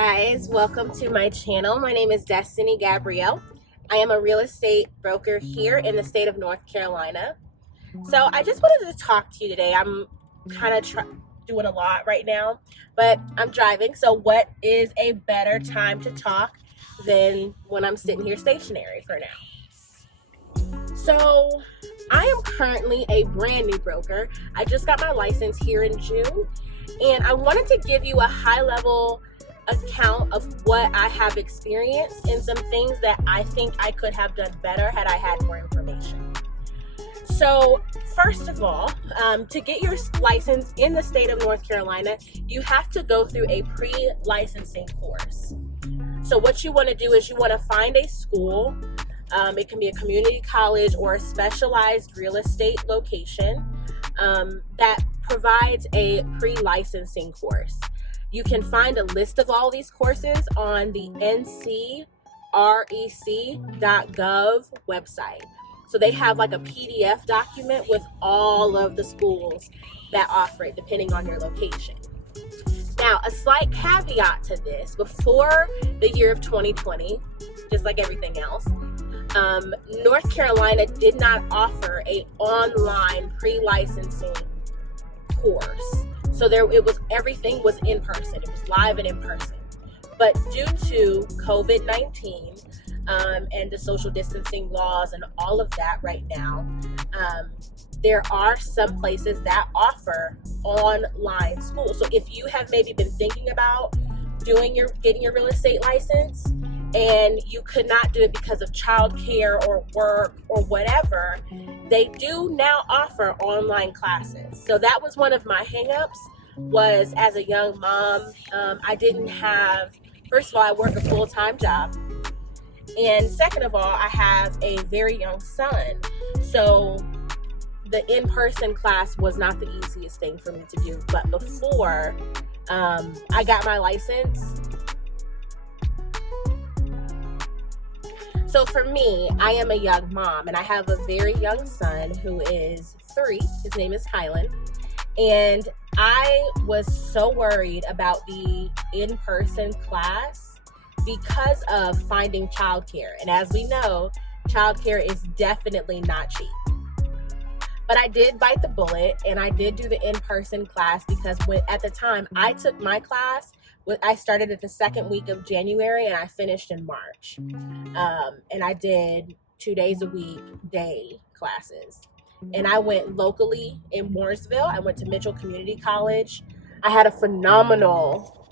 guys, welcome to my channel. My name is Destinee Gabrielle. I am a real estate broker here in the state of North Carolina. So I just wanted to talk to you today. I'm kind of doing a lot right now, but I'm driving. So what is a better time to talk than when I'm sitting here stationary for now? So I am currently a brand new broker. I just got my license here in June, and I wanted to give you a high level account of what I have experienced and some things that I think I could have done better had I had more information. So first of all, to get your license in the state of North Carolina, you have to go through a pre-licensing course. So what you want to do is you want to find a school. It can be a community college or a specialized real estate location that provides a pre-licensing course. You can find a list of all these courses on the ncrec.gov website. So they have like a PDF document with all of the schools that offer it depending on your location. Now, a slight caveat to this, before the year of 2020, just like everything else, North Carolina did not offer an online pre-licensing course. So everything was in person. It was live and in person. But due to COVID-19 and the social distancing laws and all of that right now, there are some places that offer online school. So if you have maybe been thinking about getting your real estate license and you could not do it because of childcare or work or whatever, they do now offer online classes. So that was one of my hangups, was as a young mom, I didn't have, first of all, I work a full-time job. And second of all, I have a very young son. So the in-person class was not the easiest thing for me to do. But before I got my license, so for me, I am a young mom and I have a very young son who is 3. His name is Kylan. And I was so worried about the in-person class because of finding childcare. And as we know, childcare is definitely not cheap. But I did bite the bullet and I did do the in-person class because at the time I took my class, I started at the second week of January and I finished in March. And I did 2 days a week, day classes. And I went locally in Mooresville. I went to Mitchell Community College. I had a phenomenal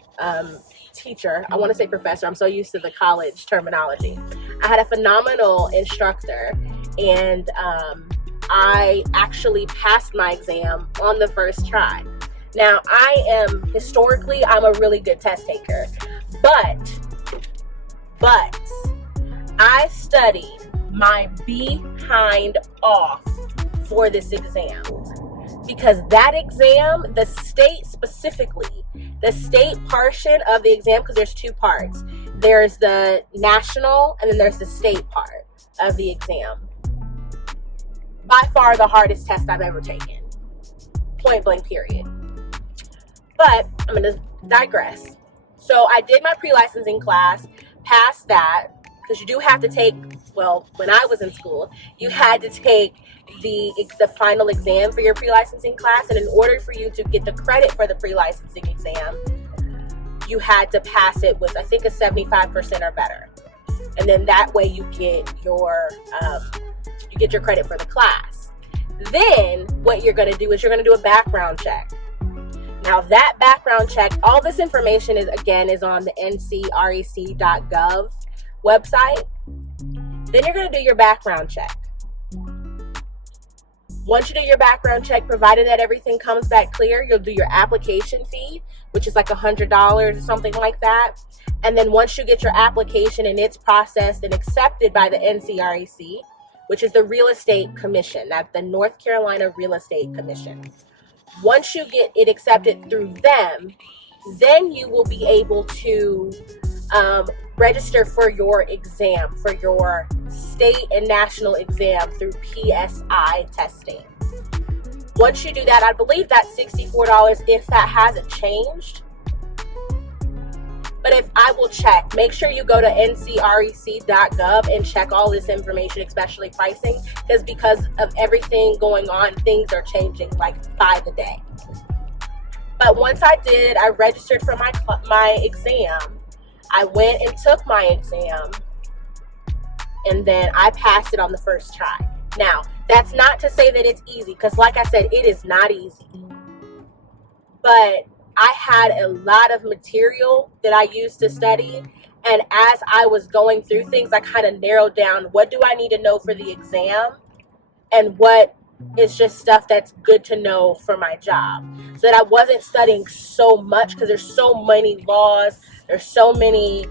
teacher. I want to say professor. I'm so used to the college terminology. I had a phenomenal instructor, and I actually passed my exam on the first try. Now, I'm a really good test taker, but I studied my behind off for this exam, because that exam, the state portion of the exam, because there's 2 parts. There's the national and then there's the state part of the exam. By far the hardest test I've ever taken. Point blank, period. But I'm going to digress. So I did my pre-licensing class, passed that, because you do have to take, well, when I was in school, you had to take the final exam for your pre-licensing class. And in order for you to get the credit for the pre-licensing exam, you had to pass it with, I think, a 75% or better. And then that way you get your credit for the class. Then what you're going to do is you're going to do a background check. Now that background check, all this information is on the ncrec.gov website. Then you're going to do your background check. Once you do your background check, provided that everything comes back clear, you'll do your application fee, which is like $100 or something like that. And then once you get your application and it's processed and accepted by the NCREC, which is the Real Estate Commission, that's the North Carolina Real Estate Commission. Once you get it accepted through them, then you will be able to register for your exam, for your state and national exam through PSI testing. Once you do that, I believe that's $64 if that hasn't changed. But if I will check, make sure you go to ncrec.gov and check all this information, especially pricing, because of everything going on, things are changing like by the day. But once I registered for my exam. I went and took my exam, and then I passed it on the first try. Now, that's not to say that it's easy, because like I said, it is not easy. But I had a lot of material that I used to study, and as I was going through things, I kind of narrowed down what do I need to know for the exam and what is just stuff that's good to know for my job, so that I wasn't studying so much, because there's so many laws, there's so many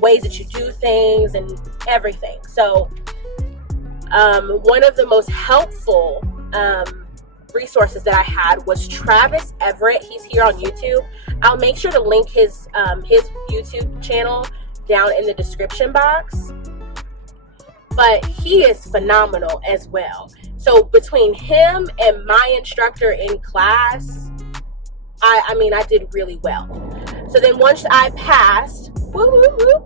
ways that you do things and everything. So one of the most helpful resources that I had was Travis Everette. He's here on YouTube. I'll make sure to link his YouTube channel down in the description box. But he is phenomenal as well. So between him and my instructor in class, I did really well. So then once I passed,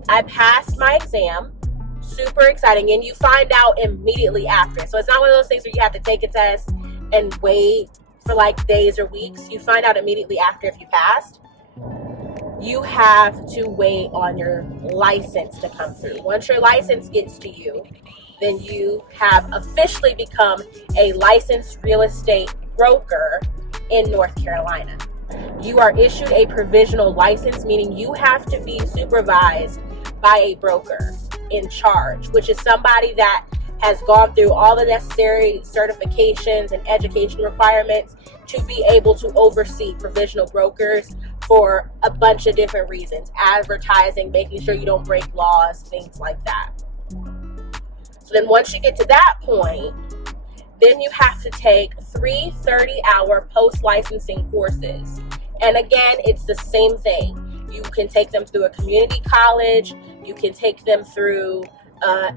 I passed my exam. Super exciting. And you find out immediately after. So it's not one of those things where you have to take a test and wait for like days or weeks. You find out immediately after if you passed. You have to wait on your license to come through. Once your license gets to you, then you have officially become a licensed real estate broker in North Carolina. You are issued a provisional license, meaning you have to be supervised by a broker in charge, which is somebody that has gone through all the necessary certifications and education requirements to be able to oversee provisional brokers for a bunch of different reasons: advertising, making sure you don't break laws, things like that. So then once you get to that point, then you have to take 3 30-hour post-licensing courses. And again, it's the same thing. You can take them through a community college. You can take them through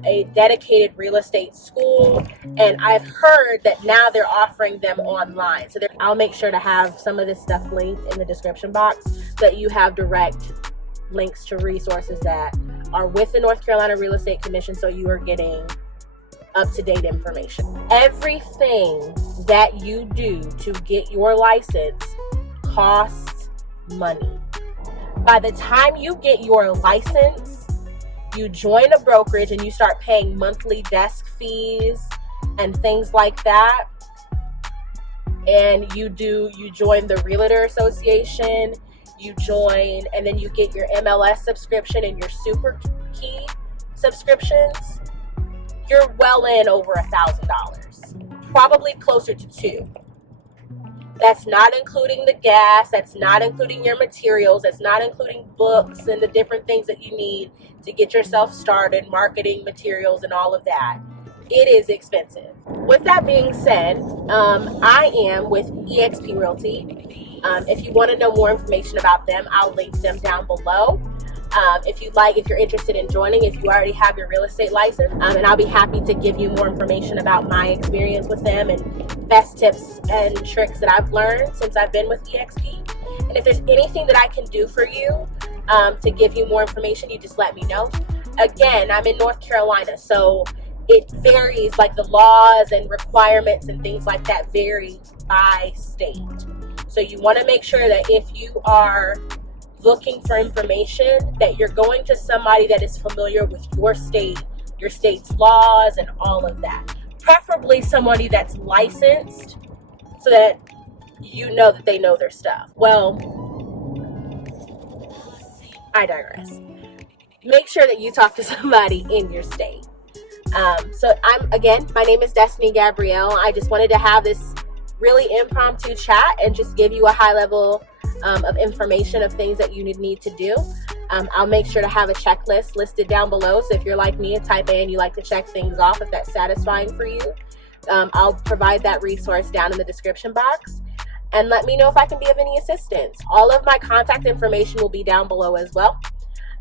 a dedicated real estate school. And I've heard that now they're offering them online. So I'll make sure to have some of this stuff linked in the description box so that you have direct links to resources that are with the North Carolina Real Estate Commission, so you are getting up-to-date information. Everything that you do to get your license costs money. By the time you get your license, you join a brokerage and you start paying monthly desk fees and things like that. And you join the Realtor Association, you join, and then you get your MLS subscription and your Super Key subscriptions. You're well in over $1,000, probably closer to $2,000. That's not including the gas, that's not including your materials, that's not including books and the different things that you need to get yourself started, marketing materials and all of that. It is expensive. With that being said, I am with eXp Realty. If you want to know more information about them, I'll link them down below. If you're interested in joining, if you already have your real estate license, and I'll be happy to give you more information about my experience with them and best tips and tricks that I've learned since I've been with eXp. And if there's anything that I can do for you to give you more information, you just let me know. Again, I'm in North Carolina, so it varies, like the laws and requirements and things like that vary by state. So you want to make sure that if you are looking for information, that you're going to somebody that is familiar with your state, your state's laws and all of that. Preferably somebody that's licensed so that you know that they know their stuff. Well, I digress. Make sure that you talk to somebody in your state. My name is Destinee Gabrielle. I just wanted to have this really impromptu chat and just give you a high level of information of things that you need to do. I'll make sure to have a checklist listed down below. So if you're like me and type A and you like to check things off, if that's satisfying for you, I'll provide that resource down in the description box. And let me know if I can be of any assistance. All of my contact information will be down below as well.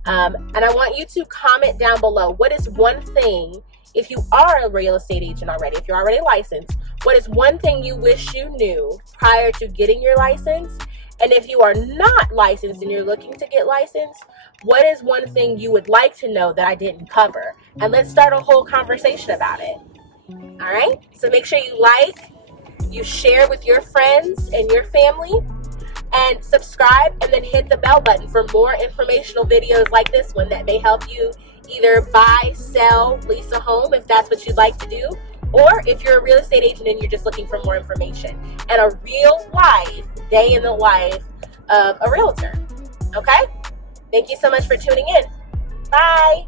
And I want you to comment down below, what is one thing, if you are a real estate agent already, if you're already licensed, what is one thing you wish you knew prior to getting your license? And if you are not licensed and you're looking to get licensed, what is one thing you would like to know that I didn't cover? And let's start a whole conversation about it. All right? So make sure you like, you share with your friends and your family, and subscribe, and then hit the bell button for more informational videos like this one that may help you either buy, sell, lease a home if that's what you'd like to do, or if you're a real estate agent and you're just looking for more information and a real life day in the life of a realtor. Okay? Thank you so much for tuning in. Bye.